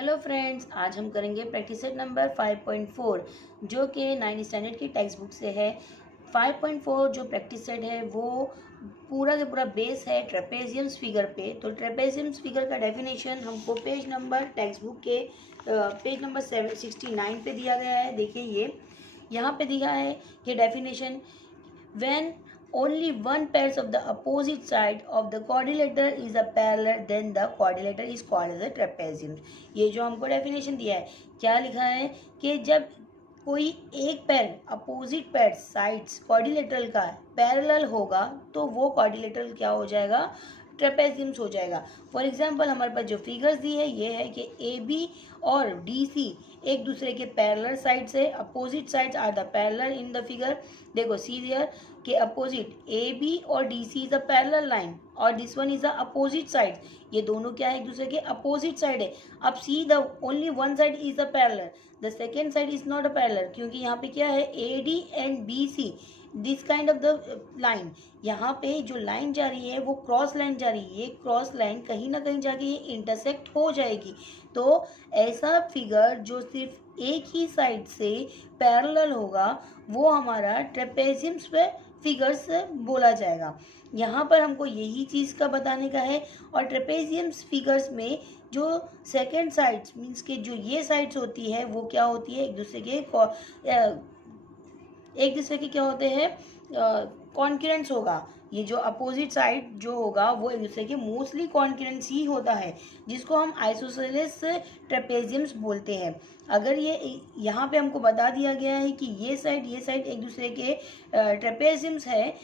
Hello friends, आज हम करेंगे प्रैक्टिस सेट नंबर 5.4 जो कि 9th स्टैंडर्ड की टेक्स्ट बुक से है। 5.4 जो प्रैक्टिस सेट है वो पूरा का पूरा बेस है ट्रेपेजियम्स फिगर पे। तो ट्रेपेजियम्स फिगर का डेफिनेशन हमको पेज नंबर टेक्स्ट बुक के पेज नंबर 769 पे दिया गया है। देखिए ये यहाँ पे दिया है कि definition when only one pairs of the opposite side of the quadrilateral is a parallel then the quadrilateral is called as a trapezium। ये जो हमको डेफिनेशन दिया है, क्या लिखा है कि जब कोई एक पैर अपोजिट पैर साइड्स क्वाड्रिलेटरल का पैरेलल होगा तो वो क्वाड्रिलेटरल क्या हो जाएगा, ट्रेपेजियम्स हो जाएगा। फॉर एग्जांपल हमारे पास जो फिगर्स दी है ये है कि ए बी और डी सी एक दूसरे के पैरेलल साइड्स है, opposite sides are the parallel in the figure. देखो सी दियर के अपोजिट ए बी और D C is a parallel line और this one is the opposite side. ये दोनों क्या है, एक दूसरे के अपोजिट साइड है। अब see the only one side is a parallel, the second side is not a parallel, क्योंकि यहाँ पे क्या है A D and B C this kind of the line, यहाँ पे जो लाइन जा रही है वो क्रॉस लाइन जा रही है। ये क्रॉस लाइन कहीं ना कहीं जाके ये इंटरसेक्ट हो जाएगी। तो ऐसा फिगर जो सिर्फ एक ही साइड से पैरेलल होगा वो हमारा ट्रेपेजियम्स पे फिगर्स बोला जाएगा। यहाँ पर हमको यही चीज़ का बताने का है। और ट्रेपेजियम्स फिगर्स में जो सेकेंड साइड्स मीन्स के जो ये साइड्स होती है वो क्या होती है, एक दूसरे के क्या होते हैं, कॉन्करेंट्स होगा। ये जो अपोजिट साइड जो होगा वो एक दूसरे के मोस्टली कॉन्करेंट्स ही होता है, जिसको हम आइसोसेलेस ट्रेपेजियम्स बोलते हैं। अगर ये यहाँ पे हमको बता दिया गया है कि ये साइड एक दूसरे के ट्रेपेजियम्स है,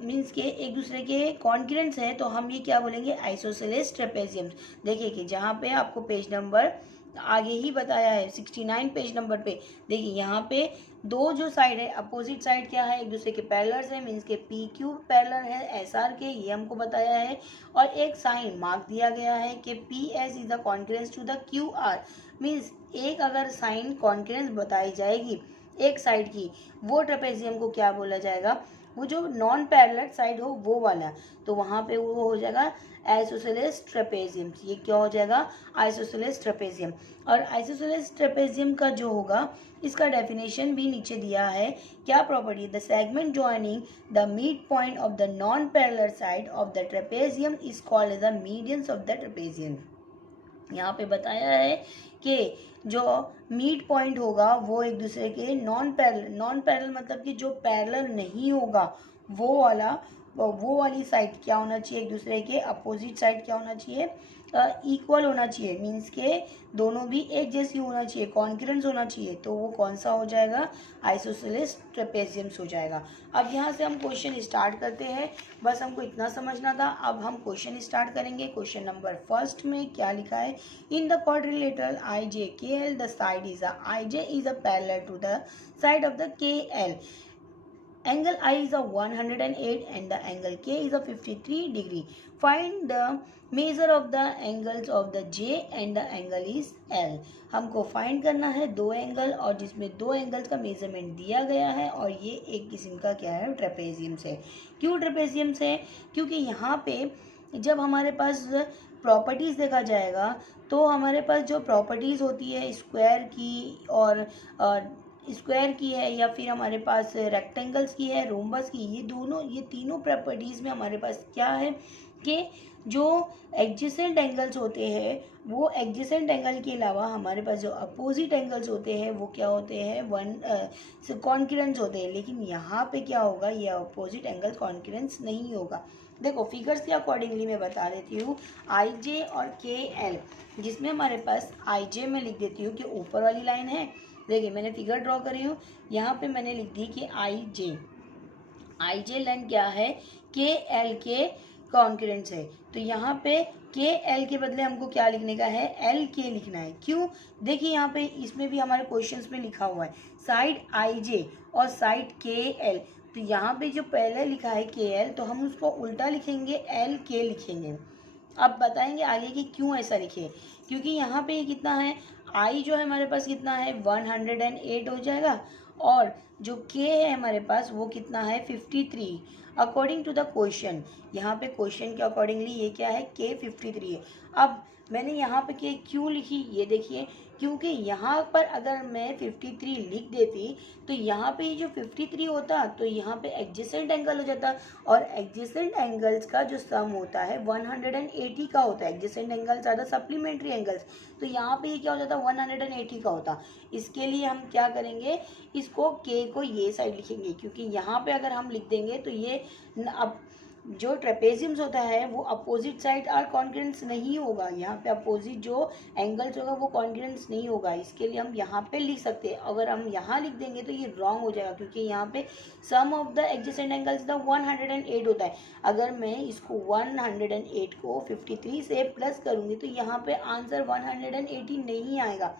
मीन्स के एक दूसरे के कॉन्करेंट्स है, तो हम ये क्या बोलेंगे, आइसोसेलेस ट्रेपेजियम्स। देखिए कि जहाँ पे आपको पेज नंबर आगे ही बताया है 69 पेज नंबर पे, देखिए यहाँ पे दो जो साइड है अपोजिट साइड क्या है, एक दूसरे के पैरेलल है, मीन्स के पी क्यू पैरेलल है एस आर के, ये हमको बताया है। और एक साइन मार्क दिया गया है कि P S is the concurrence to the Q R, means एक अगर साइन कॉन्करेंस बताई जाएगी एक साइड की, वो ट्रेपेजियम को क्या बोला जाएगा, वो जो नॉन पैरेलल साइड हो वो वाला, तो वहाँ पे वो हो जाएगा आइसोसेलेस ट्रेपेजियम। ये क्या हो जाएगा, आइसोसेलेस ट्रेपेजियम। और आइसोसेलेस ट्रेपेजियम का जो होगा इसका डेफिनेशन भी नीचे दिया है। क्या property, the segment joining the mid point of the non parallel side of the trapezium is called as the medians of the trapezium. यहाँ पे बताया है कि जो मिड पॉइंट होगा वो एक दूसरे के नॉन पैरेलल मतलब कि जो पैरेलल नहीं होगा वो वाली साइड क्या होना चाहिए, एक दूसरे के अपोजिट साइड क्या होना चाहिए, इक्वल होना चाहिए, मीन्स के दोनों भी एक जैसी होना चाहिए, कॉन्करेंस होना चाहिए। तो वो कौन सा हो जाएगा, आइसोसेलेस ट्रेपेजियम्स हो जाएगा। अब यहाँ से हम क्वेश्चन स्टार्ट करते हैं, बस हमको इतना समझना था। अब हम क्वेश्चन स्टार्ट करेंगे। क्वेश्चन नंबर फर्स्ट में क्या लिखा है, in the quadrilateral I J K L the side is I J is a parallel to the side of the K L, angle I is a 108 and the angle K is a 53 degree. Find the measure of the angles of the J and the angle is L. हमको find करना है दो angle और जिसमें दो angles का measurement दिया गया है और ये एक किस्म का क्या है, ट्रेपेजियम से। क्यों ट्रेपेजियम से, क्योंकि यहाँ पे जब हमारे पास प्रॉपर्टीज़ देखा जाएगा तो हमारे पास जो प्रॉपर्टीज़ होती है स्क्वायर की और स्क्वायर की है या फिर हमारे पास रेक्टेंगल्स की है, रोम्बस की, ये तीनों प्रॉपर्टीज़ में हमारे पास क्या है कि जो एडजेसेंट एंगल्स होते हैं वो एडजेसेंट एंगल के अलावा हमारे पास जो अपोजिट एंगल्स होते हैं वो क्या होते हैं, कॉन्करेंस होते हैं। लेकिन यहाँ पे क्या होगा, ये अपोजिट एंगल कॉन्करेंस नहीं होगा। देखो फिगर्स के अकॉर्डिंगली मैं बता देती हूँ, आई जे और के एल, जिसमें हमारे पास आई जे में लिख देती हूँ कि ऊपर वाली लाइन है। देखिए मैंने फिगर ड्रॉ करी हूँ, यहाँ पे मैंने लिख दी कि आई जे लाइन क्या है, के एल के कॉन्करेंस है। तो यहाँ पे के एल के बदले हमको क्या लिखने का है, एल के लिखना है। क्यों, देखिए यहाँ पे इसमें भी हमारे क्वेश्चंस में लिखा हुआ है साइड आई जे और साइड के एल। तो यहाँ पे जो पहले लिखा है के एल तो हम उसको उल्टा लिखेंगे, एल के लिखेंगे। अब बताएंगे आगे कि क्यों ऐसा लिखे, क्योंकि यहाँ पे कितना है, आई जो है हमारे पास कितना है 108 हो जाएगा और जो के है हमारे पास वो कितना है 53 अकॉर्डिंग टू द क्वेश्चन। यहाँ पे क्वेश्चन के अकॉर्डिंगली ये क्या है, के 53 है। अब मैंने यहाँ पे क्यों लिखी, ये देखिए, क्योंकि यहाँ पर अगर मैं 53 लिख देती तो यहाँ पे जो 53 होता तो यहाँ पे एडजेसेंट एंगल हो जाता, और एडजेसेंट एंगल्स का जो सम होता है 180 का होता है। Adjacent angles are the supplementary angles, तो यहाँ पे ये क्या हो जाता, 180 का होता। इसके लिए हम क्या करेंगे, इसको के को ये साइड लिखेंगे, क्योंकि यहाँ पे अगर हम लिख देंगे तो ये अब जो ट्रेपेजियम्स होता है वो अपोजिट साइड और कॉन्ग्रुएंस नहीं होगा। यहाँ पे अपोजिट जो एंगल्स होगा वो कॉन्ग्रुएंस नहीं होगा। इसके लिए हम यहाँ पे लिख सकते हैं। अगर हम यहाँ लिख देंगे तो ये रॉन्ग हो जाएगा, क्योंकि यहाँ पे sum of the adjacent angles the 108 होता है। अगर मैं इसको 108 को 53 से प्लस करूँगी तो यहाँ पे आंसर 180 नहीं आएगा,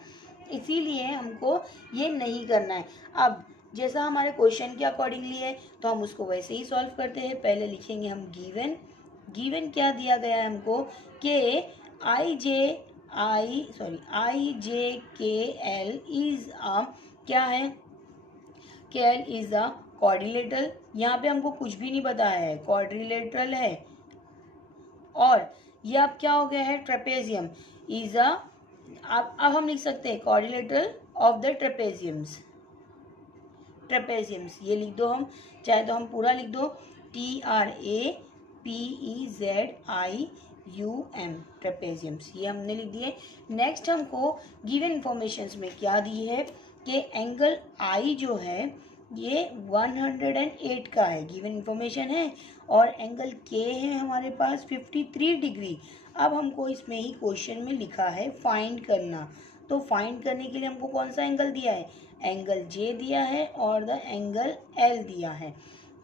इसीलिए हमको ये नहीं करना है। अब जैसा हमारे क्वेश्चन के अकॉर्डिंगली है तो हम उसको वैसे ही सॉल्व करते हैं। पहले लिखेंगे हम गिवन क्या दिया गया है हमको, कि I J K L is a क्या है, के एल इज अ क्वाड्रिलेटरल। यहाँ पे हमको कुछ भी नहीं बताया है, क्वाड्रिलेटरल है। और ये अब क्या हो गया है, ट्रेपेजियम इज अ, अब हम लिख सकते हैं क्वाड्रिलेटरल ऑफ द ट्रेपेजियम्स। ये लिख दो, हम चाहे तो हम पूरा लिख दो, TRAPEZIUM ट्रेपेजियम्स, ये हमने लिख दिए। नेक्स्ट हमको गिवन इंफॉर्मेशंस में क्या दी है कि एंगल आई जो है ये 108 का है, गिवन इंफॉर्मेशन है, और एंगल के है हमारे पास 53 डिग्री। अब हमको इसमें ही क्वेश्चन में लिखा है फाइंड करना, तो फाइंड करने के लिए हमको कौन सा एंगल दिया है, एंगल जे दिया है और द एंगल एल दिया है।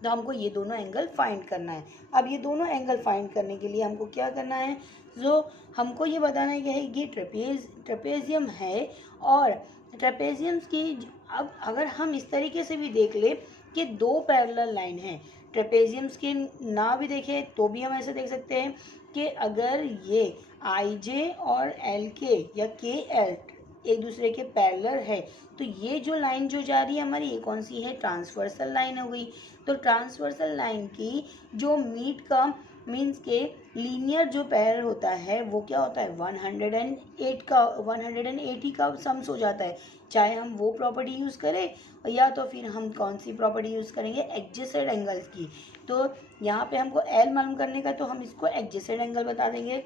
तो हमको ये दोनों एंगल फाइंड करना है। अब ये दोनों एंगल फाइंड करने के लिए हमको क्या करना है, जो हमको ये बताना है कि ये ट्रेपेजियम है, और ट्रेपेजियम्स की अब अगर हम इस तरीके से भी देख ले कि दो पैरेलल लाइन है, ट्रेपेजियम्स के ना भी देखें तो भी हम ऐसे देख सकते हैं कि अगर ये आई जे और एल के या के एल एक दूसरे के पैरेलल है तो ये जो लाइन जो जा रही है हमारी, ये कौन सी है, ट्रांसवर्सल लाइन हो गई। तो ट्रांसवर्सल लाइन की जो मीट का मीन्स के लीनियर जो पैरेलल होता है वो क्या होता है, 180 का सम्स हो जाता है। चाहे हम वो प्रॉपर्टी यूज़ करें या तो फिर हम कौन सी प्रॉपर्टी यूज़ करेंगे, एडजेसेंट एंगल्स की। तो यहाँ पे हमको एल मालूम करने का, तो हम इसको एडजेसेंट एंगल बता देंगे।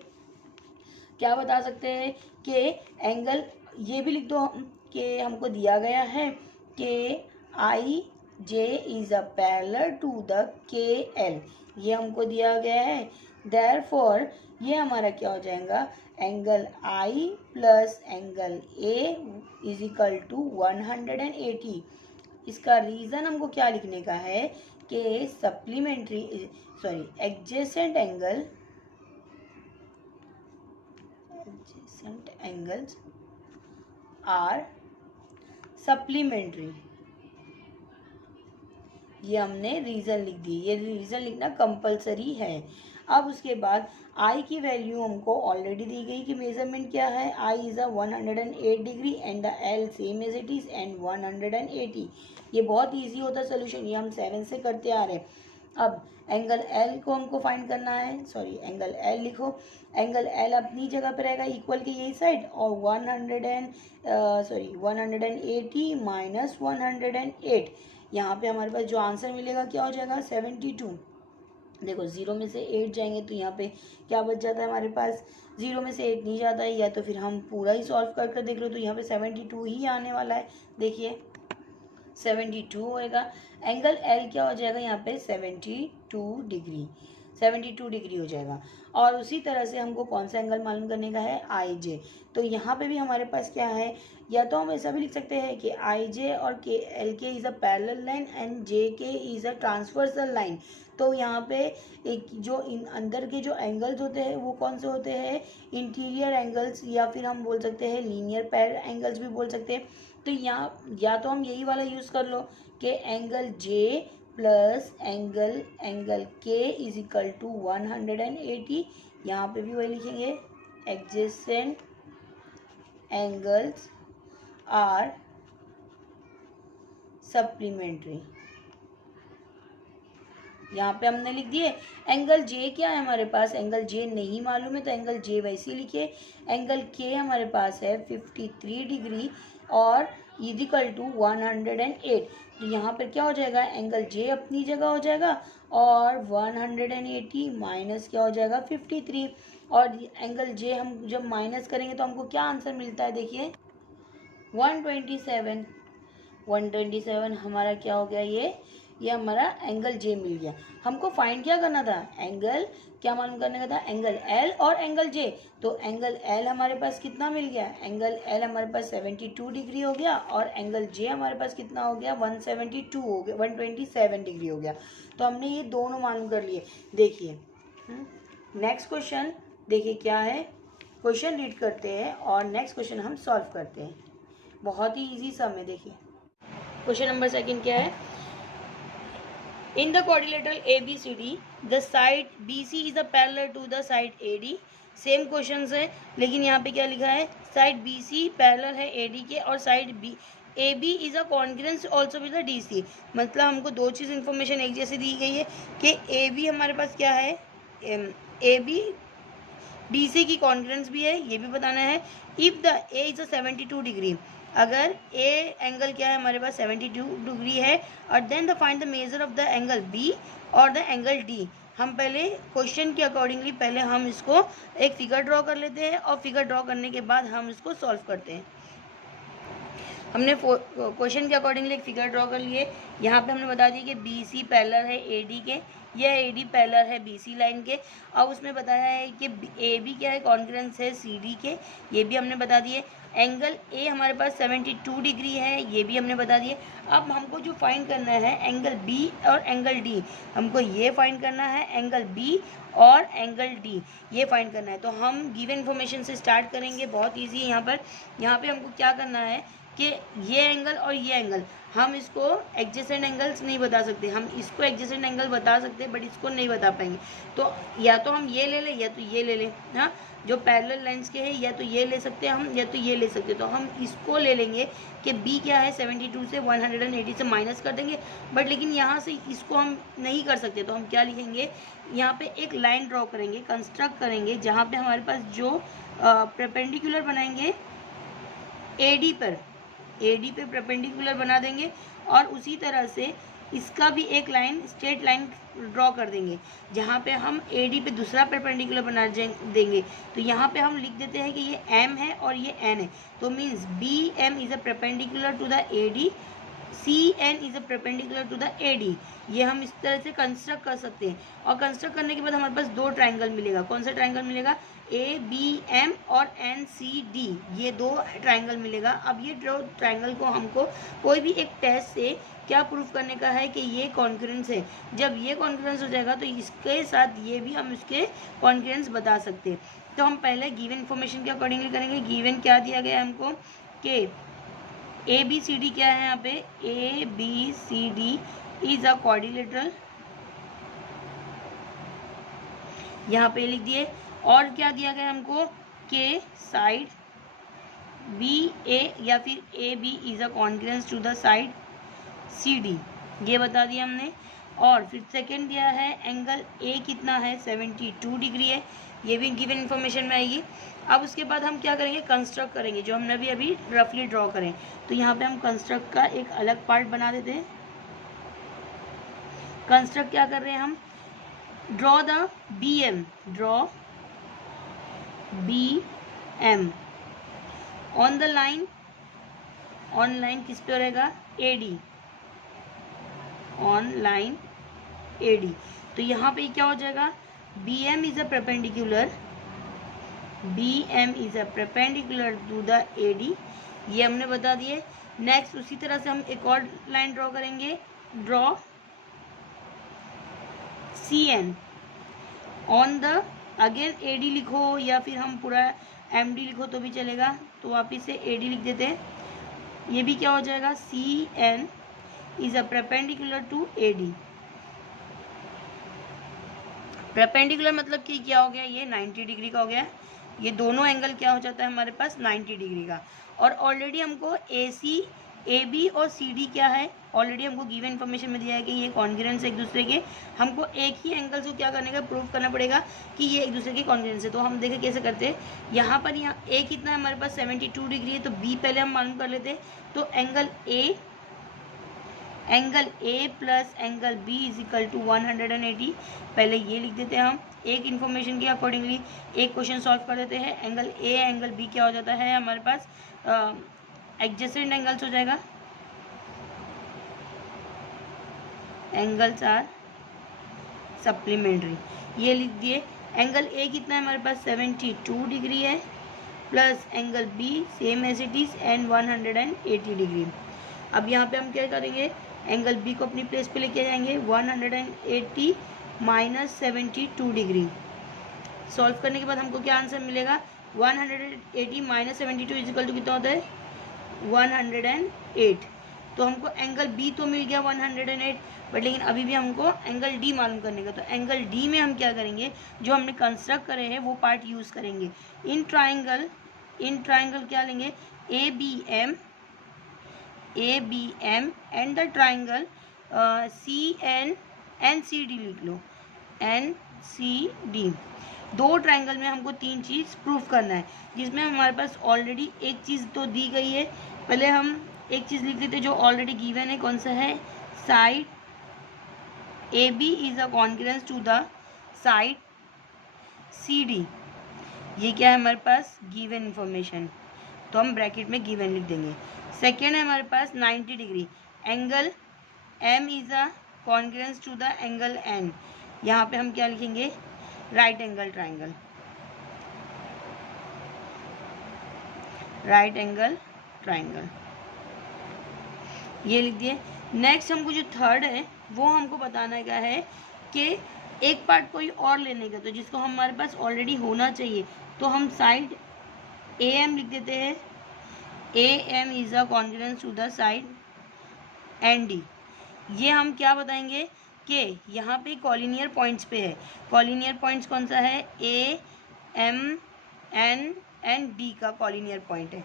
क्या बता सकते हैं कि एंगल, ये भी लिख दो कि हमको दिया गया है कि I J is a parallel to the K L, ये हमको दिया गया है। देयरफॉर ये हमारा क्या हो जाएगा, angle I plus angle A is equal to 180। इसका रीज़न हमको क्या लिखने का है कि supplementary adjacent angles are supplementary. ये हमने रीज़न लिख दी, ये रीज़न लिखना कंपलसरी है। अब उसके बाद आई की वैल्यू हमको ऑलरेडी दी गई कि मेजरमेंट क्या है, I is a 108 degree and the L same as it is and 180। ये बहुत इजी होता है सोल्यूशन, ये हम 7 से करते आ रहे हैं। अब एंगल एल को हमको फाइंड करना है, एंगल एल लिखो। एंगल एल अपनी जगह पर रहेगा इक्वल के यही साइड, और 180 माइनस 108, यहाँ पे हमारे पास जो आंसर मिलेगा क्या हो जाएगा, 72। देखो 0 में से 8 जाएंगे तो यहाँ पे क्या बच जाता है हमारे पास, 0 में से 8 नहीं जाता है, या तो फिर हम पूरा ही सॉल्व कर कर देख लो तो यहाँ पे 72 ही आने वाला है। देखिए 72 होएगा। एंगल एल क्या हो जाएगा यहाँ पे, 72 डिग्री हो जाएगा। और उसी तरह से हमको कौन सा एंगल मालूम करने का है, आई जे। तो यहाँ पे भी हमारे पास क्या है, या तो हम ऐसा भी लिख सकते हैं कि आई जे और के एल के is a parallel line and J K is a transversal line. तो यहाँ पे एक जो अंदर के जो एंगल्स होते हैं वो कौन से होते हैं, इंटीरियर एंगल्स, या फिर हम बोल सकते हैं लीनियर पैर एंगल्स भी बोल सकते हैं। तो यहाँ या तो हम यही वाला यूज़ कर लो कि एंगल जे प्लस एंगल के इज इक्वल टू 180। यहाँ पे भी वही लिखेंगे, एडजेसेंट एंगल्स आर सप्लीमेंट्री। यहाँ पे हमने लिख दिए। एंगल जे क्या है हमारे पास, एंगल जे नहीं मालूम है तो एंगल जे वैसे ही लिखिए। एंगल के हमारे पास है 53 डिग्री और इक्वल टू 108। तो यहाँ पर क्या हो जाएगा, एंगल जे अपनी जगह हो जाएगा और 180 माइनस क्या हो जाएगा 53। और एंगल जे हम जब माइनस करेंगे तो हमको क्या आंसर मिलता है, देखिए 127। 127 हमारा क्या हो गया, ये हमारा एंगल जे मिल गया। हमको फाइंड क्या करना था, एंगल क्या मालूम करने का था, एंगल एल और एंगल जे। तो एंगल एल हमारे पास कितना मिल गया, एंगल एल हमारे पास 72 डिग्री हो गया और एंगल जे हमारे पास कितना हो गया 172 हो गया, 127 डिग्री हो गया। तो हमने ये दोनों मालूम कर लिए। देखिए नेक्स्ट क्वेश्चन, देखिए क्या है, क्वेश्चन रीड करते हैं और नेक्स्ट क्वेश्चन हम सॉल्व करते हैं। बहुत ही इजी सम है। देखिए क्वेश्चन नंबर सेकंड क्या है, in the quadrilateral ABCD the side BC is a parallel to the side AD। Same question है लेकिन यहाँ पे क्या लिखा है, साइड BC पैरेलल है AD के और side AB is a congruence also with the DC। मतलब हमको दो चीज़ इन्फॉर्मेशन एक जैसे दी गई है कि AB हमारे पास क्या है, AB DC की कॉन्ग्रुएंस भी है, ये भी बताना है। If the A is a 72 degree, अगर A एंगल क्या है हमारे पास 72 डिग्री है, और then the find the measure of the angle B और द एंगल D। हम पहले क्वेश्चन के अकॉर्डिंगली पहले हम इसको एक फिगर ड्रॉ कर लेते हैं और फिगर ड्रॉ करने के बाद हम इसको सॉल्व करते हैं। हमने क्वेश्चन के अकॉर्डिंगली एक फिगर ड्रॉ कर लिए। यहाँ पे हमने बता दिया कि BC पैरेलल है AD के, यह AD पैरेलल है BC लाइन के। अब उसमें बताया है कि AB क्या है, कॉन्ग्रुएंस है CD के, ये भी हमने बता दिए। एंगल A हमारे पास 72 डिग्री है, ये भी हमने बता दिए। अब हमको जो फाइंड करना है एंगल B और एंगल D, हमको ये फाइंड करना है, एंगल B और एंगल D ये फाइंड करना है। तो हम गिवन इन्फॉर्मेशन से स्टार्ट करेंगे, बहुत ईजी है। यहाँ पे हमको क्या करना है कि ये एंगल और ये एंगल, हम इसको एडजेसेंट एंगल्स नहीं बता सकते, हम इसको एडजेसेंट एंगल बता सकते हैं बट इसको नहीं बता पाएंगे। तो या तो हम ये ले लें या तो ये ले लें, हाँ जो पैरेलल लाइंस के हैं, या तो ये ले सकते हैं हम या तो ये ले सकते हैं। तो हम इसको ले लेंगे कि B क्या है 72 से 180 से माइनस कर देंगे, बट लेकिन यहाँ से इसको हम नहीं कर सकते। तो हम क्या लिखेंगे, यहाँ पे एक लाइन ड्रॉ करेंगे, कंस्ट्रक्ट करेंगे, जहाँ पे हमारे पास जो परपेंडिकुलर बनाएंगे AD पे परपेंडिकुलर बना देंगे और उसी तरह से इसका भी एक लाइन स्ट्रेट लाइन ड्रॉ कर देंगे, जहाँ पे हम AD पे दूसरा परपेंडिकुलर बना देंगे। तो यहाँ पे हम लिख देते हैं कि ये M है और ये N है। तो means BM is a perpendicular to the AD, CN is a perpendicular to the AD। ये हम इस तरह से कंस्ट्रक्ट कर सकते हैं। और कंस्ट्रक्ट करने के बाद हमारे पास दो ट्राइंगल मिलेगा। कौन सा ट्राइंगल मिलेगा, ABM और NCD, ये दो ट्राइंगल मिलेगा। अब ये दो ट्राइंगल को हमको कोई भी एक टेस्ट से क्या प्रूफ करने का है कि ये कॉन्ग्रुएंस है। जब ये कॉन्ग्रुएंस हो जाएगा तो इसके साथ ये भी हम इसके कॉन्ग्रुएंस बता सकते हैं। तो हम पहले गिवन इन्फॉर्मेशन के अकॉर्डिंगली करेंगे। गिवन क्या दिया गया है हमको कि ABCD क्या है, यहाँ पे ABCD इज अ क्वाड्रिलेटरल, यहाँ पे लिख दिए। और क्या दिया गया हमको कि साइड BA या फिर AB is a congruence to the side CD, ये बता दिया हमने। और फिर सेकंड दिया है एंगल A कितना है 72 डिग्री है, ये भी गिवन इन्फॉर्मेशन में आएगी। अब उसके बाद हम क्या करेंगे, कंस्ट्रक्ट करेंगे, जो हमने अभी रफली ड्रॉ करें। तो यहाँ पे हम कंस्ट्रक्ट का एक अलग पार्ट बना देते हैं। कंस्ट्रक्ट क्या कर रहे हैं हम, draw the BM, draw BM on the line, on line किस पे रहेगा, AD, ऑन लाइन AD। तो यहाँ पे क्या हो जाएगा, BM is a perpendicular, BM is a perpendicular to the AD, ये हमने बता दिए। नेक्स्ट उसी तरह से हम एक और लाइन ड्रॉ करेंगे, draw CN on the, again AD लिखो या फिर हम पूरा MD लिखो तो भी चलेगा। तो वापिस से AD लिख देते हैं, ये भी क्या हो जाएगा, CN is a perpendicular to AD। Perpendicular मतलब कि क्या हो गया, ये 90 डिग्री का हो गया। ये दोनों एंगल क्या हो जाता है हमारे पास 90 डिग्री का। और ऑलरेडी हमको ए बी और सी डी क्या है, ऑलरेडी हमको गिवन इन्फॉर्मेशन में दिया है कि ये कॉन्ग्रुएंस है एक दूसरे के। हमको एक ही एंगल को क्या करने का, प्रूव करना पड़ेगा कि ये एक दूसरे के कॉन्ग्रुएंस है। तो हम देखें कैसे करते हैं। यहाँ पर यहाँ ए कितना है हमारे पास 72 डिग्री है, तो बी पहले हम मालूम कर लेते हैं। तो angle A plus angle B is equal to 180, पहले ये लिख देते हैं हम एक इन्फॉर्मेशन के अकॉर्डिंगली। एक क्वेश्चन सॉल्व कर देते हैं। एंगल ए एंगल बी क्या हो जाता है हमारे पास, एडजेसेंट एंगल्स हो जाएगा, एंगल्स आर सप्लीमेंट्री, ये लिख दिए। एंगल ए कितना है हमारे पास 72 डिग्री है, plus angle B same as it is and 180 degree. अब यहाँ पे हम क्या करेंगे, एंगल बी को अपनी प्लेस पे लेके जाएंगे, 180 माइनस 72 डिग्री। सॉल्व करने के बाद हमको क्या आंसर मिलेगा, 180 माइनस 72 इजिकल टू कितना होता है 108। तो हमको एंगल बी तो मिल गया 108, बट लेकिन अभी भी हमको एंगल डी मालूम करने का। तो एंगल डी में हम क्या करेंगे, जो हमने कंस्ट्रक्ट करे हैं वो पार्ट यूज़ करेंगे। इन ट्राइंगल क्या लेंगे, A B M and the triangle C N C D लिख लो, एन सी डी। दो ट्राइंगल में हमको तीन चीज़ प्रूफ करना है, जिसमें हमारे पास ऑलरेडी एक चीज़ तो दी गई है। पहले हम एक चीज़ लिख देते जो ऑलरेडी गिवन है, कौन सा है, side A B is a congruence to the side C D. ये क्या है हमारे पास, गिवन इंफॉर्मेशन, तो हम ब्रैकेट में गिवन लिख देंगे। सेकेंड है हमारे पास 90 degree, angle M is a congruence to the angle N. यहाँ पे हम क्या लिखेंगे, right angle triangle, right angle triangle, ये लिख दिए। नेक्स्ट हमको जो थर्ड है वो हमको बताना क्या है कि एक पार्ट कोई और लेने का, तो जिसको हमारे पास ऑलरेडी होना चाहिए। तो हम साइड ए एम लिख देते हैं, A M is a congruence to the side N D. ये हम क्या बताएंगे कि यहाँ पे कॉलिनियर पॉइंट्स पे है। कॉलिनियर पॉइंट्स कौन सा है, A M N and D का कॉलिनियर पॉइंट है।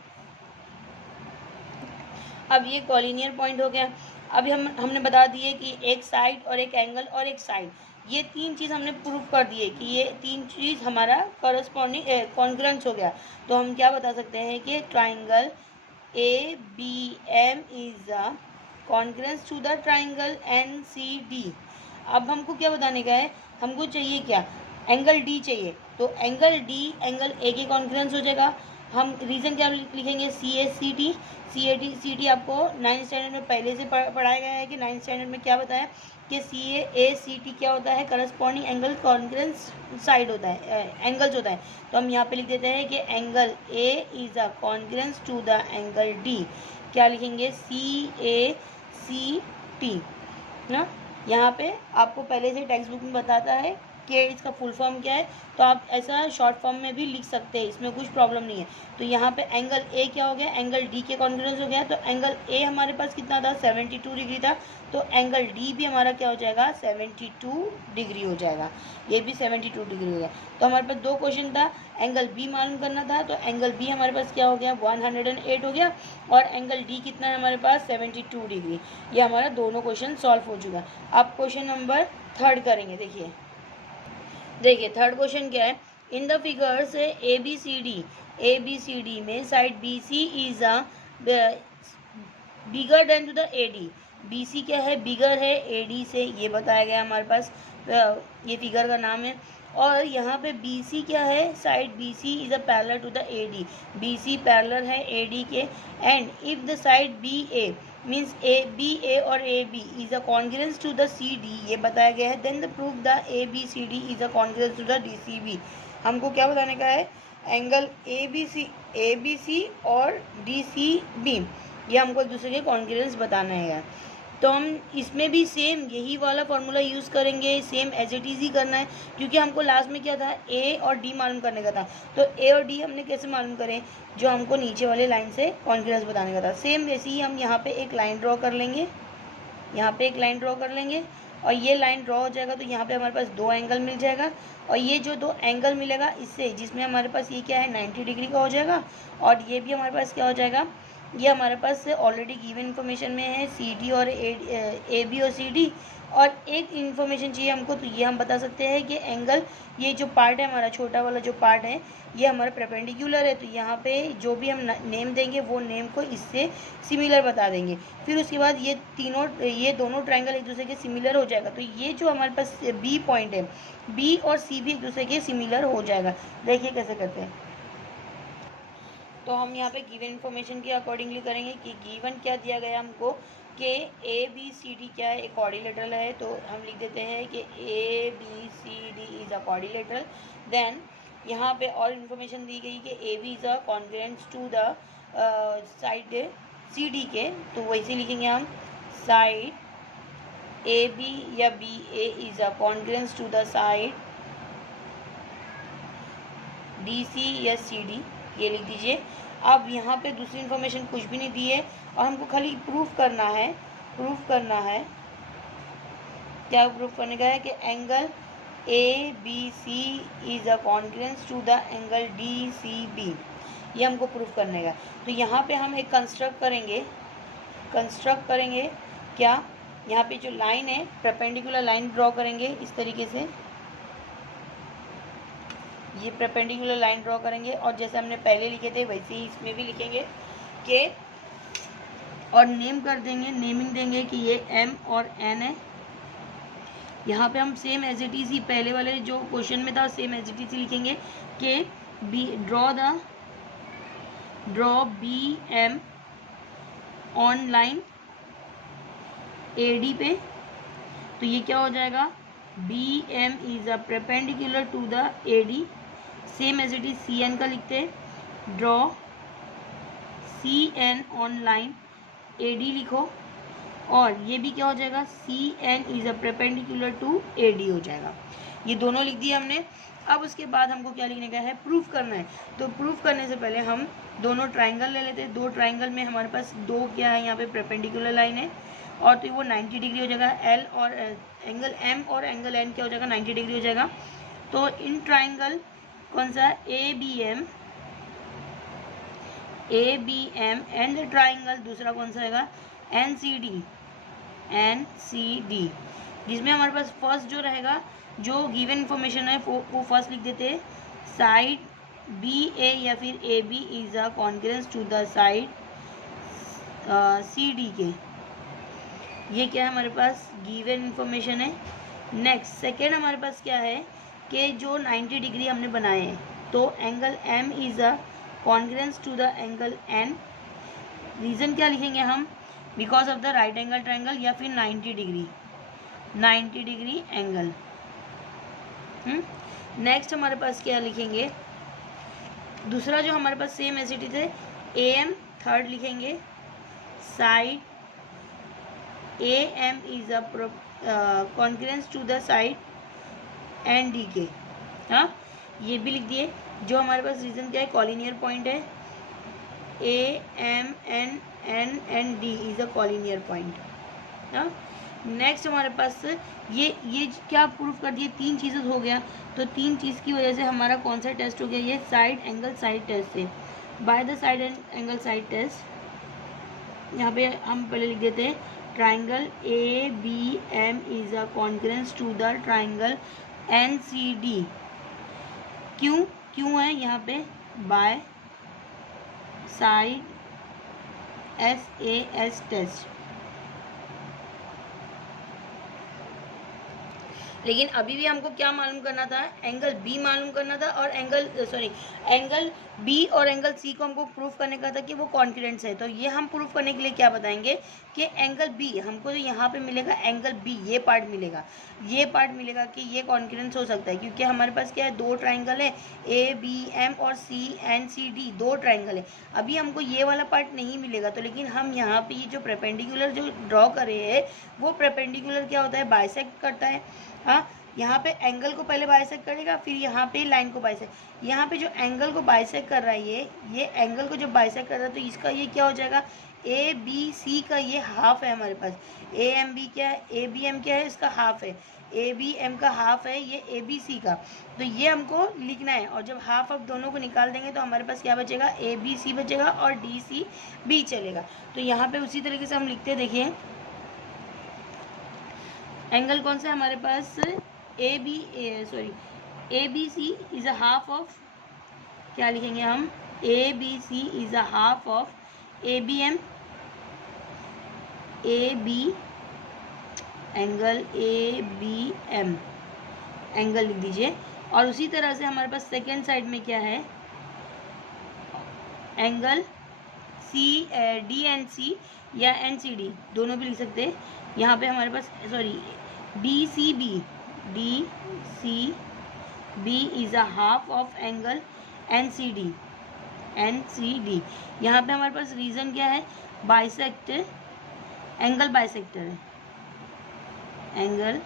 अब ये कॉलिनियर पॉइंट हो गया। अभी हमने बता दिए कि एक साइड और एक एंगल और एक साइड, ये तीन चीज़ हमने प्रूफ कर दिए कि ये तीन चीज़ हमारा करस्पॉन्डिंग कॉन्ग्रुएंस हो गया। तो हम क्या बता सकते हैं कि triangle A B M is a congruence to the triangle N C D. अब हमको क्या बताने का है, हमको चाहिए क्या, एंगल डी चाहिए। तो एंगल डी एंगल ए के कॉन्ग्रुएंस हो जाएगा। हम रीज़न क्या लिखेंगे, सी टी आपको 9th स्टैंडर्ड में पहले से पढ़ाया गया है कि 9th स्टैंडर्ड में क्या बताया कि सी टी क्या होता है, करस्पॉन्डिंग एंगल कॉन्ग्रुएंस साइड होता है, एंगल्स होता है। तो हम यहाँ पे लिख देते हैं कि angle A is a congruence to the angle D. क्या लिखेंगे, CACT ना। यहाँ पे आपको पहले से टेक्स्ट बुक में बताता है कि इसका फुल फॉर्म क्या है, तो आप ऐसा शॉर्ट फॉर्म में भी लिख सकते हैं, इसमें कुछ प्रॉब्लम नहीं है। तो यहाँ पे एंगल ए क्या हो गया, एंगल डी के कॉन्ग्रुएंस हो गया। तो एंगल ए हमारे पास कितना था, 72 डिग्री था। तो एंगल डी भी हमारा क्या हो जाएगा, 72 डिग्री हो जाएगा। ये भी 72 डिग्री हो गया। तो हमारे पास दो क्वेश्चन था, एंगल बी मालूम करना था। तो एंगल बी हमारे पास क्या हो गया, 108 हो गया। और एंगल डी कितना है हमारे पास, 72 डिग्री। ये हमारा दोनों क्वेश्चन सॉल्व हो चुका। अब क्वेश्चन नंबर थर्ड करेंगे। देखिए थर्ड क्वेश्चन क्या है, in the figures A B C D में side B C is a bigger than to the A D. B C क्या है, बिगर है ए डी से, ये बताया गया हमारे पास, ये फिगर का नाम है। और यहाँ पे बी सी क्या है, side B C is a parallel to the A D. B C parallel है ए डी के। And if the side B A means B A और A B is a congruence to the C D, ये बताया गया है। Then the proof the A B C D is a congruence to the D C B. हमको क्या बताने का है, एंगल ए बी सी और डी सी बी, ये हमको एक दूसरे के कॉन्ग्रुएंस बताना है। तो हम इसमें भी सेम यही वाला फार्मूला यूज़ करेंगे, सेम एज इट इज़ ही करना है, क्योंकि हमको लास्ट में क्या था, ए और डी मालूम करने का था। तो ए और डी हमने कैसे मालूम करें, जो हमको नीचे वाले लाइन से कॉन्ग्रुएंस बताने का था। सेम वैसे ही हम यहाँ पे एक लाइन ड्रॉ कर लेंगे, और ये लाइन ड्रॉ हो जाएगा। तो यहाँ पे हमारे पास दो एंगल मिल जाएगा, और ये जो दो एंगल मिलेगा इससे, जिसमें हमारे पास ये क्या है 90 डिग्री का हो जाएगा, और ये भी हमारे पास क्या हो जाएगा ये हमारे पास ऑलरेडी गिवन इन्फॉर्मेशन में है, सी डी और ए बी और सी डी। और एक इन्फॉर्मेशन चाहिए हमको, तो ये हम बता सकते हैं कि एंगल, ये जो पार्ट है हमारा छोटा वाला जो पार्ट है ये हमारा परपेंडिकुलर है, तो यहाँ पे जो भी हम नेम देंगे वो नेम को इससे सिमिलर बता देंगे। फिर उसके बाद ये दोनों ट्रायंगल एक दूसरे के सिमिलर हो जाएगा, तो ये जो हमारे पास बी पॉइंट है, बी और सी भी एक दूसरे के सिमिलर हो जाएगा। देखिए कैसे करते हैं। तो हम यहाँ पे गिवन इन्फॉर्मेशन के अकॉर्डिंगली करेंगे कि गिवन क्या दिया गया हमको कि ए बी सी डी क्या है, एक क्वाड्रिलेटरल है, तो हम लिख देते हैं कि A B C D is a quadrilateral. Then यहाँ पे और इन्फॉर्मेशन दी गई कि A B is a congruent to the side C D के, तो वैसे लिखेंगे हम साइड ए बी या B A is a congruent to the side D C या सी डी, ये लिख दीजिए। अब यहाँ पे दूसरी इन्फॉर्मेशन कुछ भी नहीं दी है और हमको खाली प्रूफ करना है। क्या प्रूफ करने का है कि angle A B C is a congruent to the angle D C B, ये हमको प्रूफ करने का। तो यहाँ पे हम एक कंस्ट्रक्ट करेंगे क्या, यहाँ पे जो लाइन है परपेंडिकुलर लाइन ड्रॉ करेंगे इस तरीके से, ये परपेंडिकुलर लाइन ड्रॉ करेंगे और जैसे हमने पहले लिखे थे वैसे ही इसमें भी लिखेंगे कि, और नेम कर देंगे, नेमिंग देंगे कि ये M और N है। यहाँ पे हम सेम एज इट इज ही पहले वाले जो क्वेश्चन में था सेम एज इट इज लिखेंगे कि draw B M on line A D पे, तो ये क्या हो जाएगा, B M is a perpendicular to the A D. Same as it is C N का लिखते हैं, draw C N on line A D लिखो, और ये भी क्या हो जाएगा, C N is a perpendicular to A D हो जाएगा। ये दोनों लिख दिए हमने। अब उसके बाद हमको क्या लिखने का है, प्रूफ करना है। तो प्रूफ करने से पहले हम दोनों ट्राइंगल ले लेते हैं। दो ट्राइंगल में हमारे पास दो क्या है, यहाँ पे परपेंडिकुलर लाइन है और तो वो 90 डिग्री हो जाएगा। एल और एंगल एम और एंगल एन क्या हो जाएगा, 90 डिग्री हो जाएगा। तो इन ट्राइंगल कौन सा, A B M and triangle दूसरा कौन सा होगा, एन सी डी, जिसमें हमारे पास फर्स्ट जो रहेगा, जो गिवन इन्फॉर्मेशन है वो फर्स्ट लिख देते हैं, साइड बी ए या फिर A B is a congruent to the side C D के। ये क्या है हमारे पास, गिवन इन्फॉर्मेशन है। नेक्स्ट सेकेंड हमारे पास क्या है कि जो 90 डिग्री हमने बनाए हैं, तो angle M is a congruent to the angle N. Reason क्या लिखेंगे हम, because of the right angle triangle या फिर 90 डिग्री एंगल। नेक्स्ट हमारे पास क्या लिखेंगे, दूसरा जो हमारे पास सेम एज इट इज है, ए एम थर्ड लिखेंगे, side A M is a congruent to the side N D के। हाँ, ये भी लिख दिए। जो हमारे पास रीजन क्या है, कॉलिनियर पॉइंट है, A M N N N D is a collinear point. हाँ, नेक्स्ट हमारे पास ये क्या प्रूफ कर दिए, तीन चीज़ें हो गया। तो तीन चीज़ की वजह से हमारा कौन सा टेस्ट हो गया, ये साइड एंगल साइड टेस्ट से। By the side angle side test यहाँ पे हम पहले लिख देते हैं, triangle A B M is a congruent to the triangle N C D. क्यों है यहाँ पे, बाय साइड SAS टेस्ट। लेकिन अभी भी हमको क्या मालूम करना था, एंगल बी मालूम करना था और एंगल बी और एंगल सी को हमको प्रूफ करने का था कि वो कॉन्ग्रुएंट्स है। तो ये हम प्रूफ करने के लिए क्या बताएंगे कि एंगल बी हमको जो यहाँ पे मिलेगा, एंगल बी ये पार्ट मिलेगा कि ये कॉन्ग्रुएंट्स हो सकता है, क्योंकि हमारे पास क्या है, दो ट्राइंगल है, ए बी एम और सी एन सी डी, दो ट्राइंगल है। अभी हमको ये वाला पार्ट नहीं मिलेगा, तो लेकिन हम यहाँ पे ये जो परपेंडिकुलर जो ड्रॉ कर रहे हैं, वो परपेंडिकुलर क्या होता है, बाइसेक्ट करता है। हाँ, यहाँ पे एंगल को पहले बाइसेक्ट करेगा, फिर यहाँ पे लाइन को बाइसेक्ट। यहाँ पे जो एंगल को बाइसेक्ट कर रहा है, ये एंगल को जब बाइसेक्ट कर रहा है, तो इसका ये क्या हो जाएगा, ए बी सी का ये हाफ है हमारे पास। ए एम बी क्या है, ए बी एम क्या है, इसका हाफ है। ABM का हाफ है ये ABC का, तो ये हमको लिखना है। और जब हाफ ऑफ दोनों को निकाल देंगे तो हमारे पास क्या बचेगा, ABC बचेगा और DCB चलेगा। तो यहाँ पे उसी तरीके से हम लिखते हैं, देखिए एंगल कौन सा है हमारे पास, ABC is a half of, क्या लिखेंगे हम, ABC is a half of ABM, AB angle ABM angle लिख दीजिए। और उसी तरह से हमारे पास सेकेंड साइड में क्या है, एंगल DNC या NCD दोनों भी लिख सकते हैं। यहाँ पे हमारे पास DCB is a half of angle NCD। यहाँ पे हमारे पास रीजन क्या है, बाइसेक्टर, एंगल बाइसेक्टर है, एंगल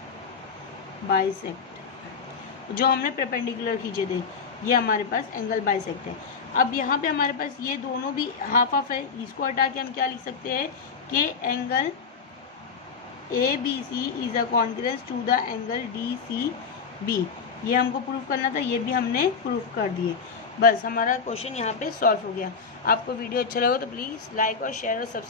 बाइसेक्टर जो हमने परपेंडिकुलर खींचे थे, ये हमारे पास एंगल बाइसेक्ट है। अब यहाँ पे हमारे पास ये दोनों भी हाफ ऑफ है, इसको हटा के हम क्या लिख सकते हैं कि angle ABC is a congruence to the angle DCB। ये हमको प्रूफ करना था, ये भी हमने प्रूफ कर दिए। बस हमारा क्वेश्चन यहाँ पे सॉल्व हो गया। आपको वीडियो अच्छा लगा तो प्लीज़ लाइक और शेयर और सब्सक्राइब